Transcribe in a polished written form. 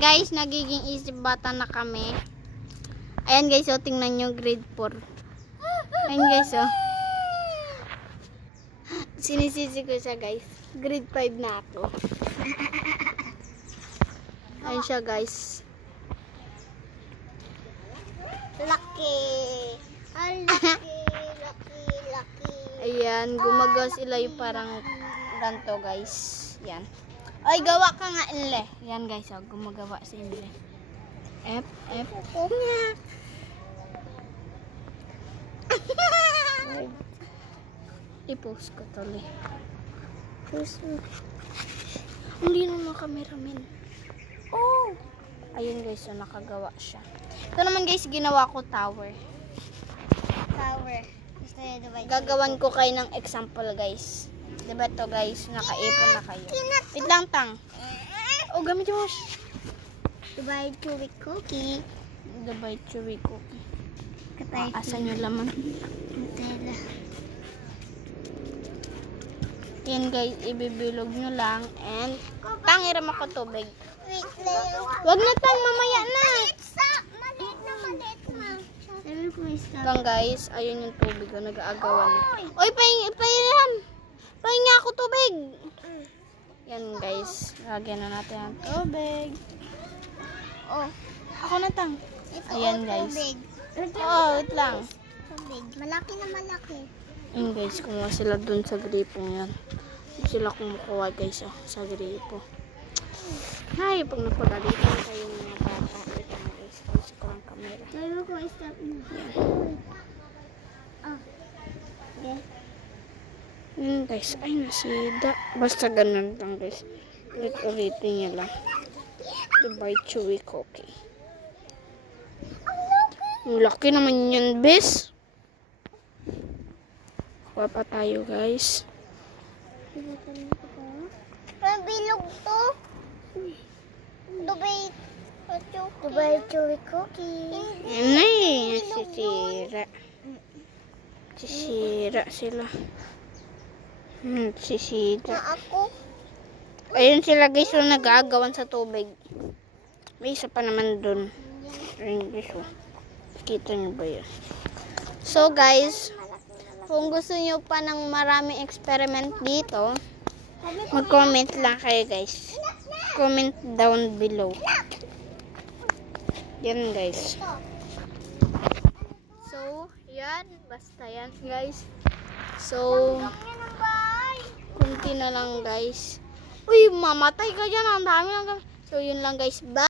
guys, nagiging isip bata na kami. Ayan guys, oh, tingnan nyo, grade 4. Ayan guys, oh. Sinisisi ko siya guys. Grade 5 na ako. Ayan siya guys. Lucky. Lucky. Ayan, gumagawa sila yung parang ganto guys. Yan. Ay, gawa ka nga Inle. Yan guys, oh, gumagawa si Inle. F. I-post ko tuloy. Hindi na cameraman. Oh! Ayun guys, so nakagawa siya. Ito naman guys, ginawa ko tower. Gagawan ko kayo ng example guys. Diba to guys, nakaipon na kayo. Wait lang tang. Oh, gamit mo. Dubai chewy cookie. Dubai chewy cookie. Katay. Asan yung laman? Nutella. Yan guys, ibibilog nyo lang. And, tang, iram ako tubig. Wait lang. Wag na tang, mamaya na. Maliit na. Sabi ko stop. Tang guys, ayun yung tubig ko, nag-aagawan na. Oy, pahinga ako tubig. Yan guys, lagyan na natin ang tubig. Oh, ako na tang. Ayan guys. Oh, wait lang. Tubig. Malaki na malaki. Ayan guys, kumuha sila dun sa gripong yan. Hindi sila kumukuha guys, oh, sa gripo. Ay, pag napagalitan kayo mga bata, ito na guys, guys ko ang camera. Sabi ko stop na. Okay. Guys, ay nasida. Basta ganun lang guys. Ulit-ulitin nyo lang. Dubai chewy cookie. Ang laki naman yun, bes. Kuha pa tayo guys. Ang bilog to. Dubai chewy cookie. Yan na eh. Sisira. Sisira sila. Sisira. Na ako. Ayun sila guys, so nag-aagawan sa tubig. May isa pa naman dun. Ayun guys, oh. Kita nyo ba yun? So guys, kung gusto nyo pa ng maraming experiment dito, mag-comment lang kayo guys. Comment down below. Yan guys. So, yan. Basta yan guys. So, kunti na lang guys. Uy, mamatay ka dyan. Ang dami lang. So, yun lang guys. Bye!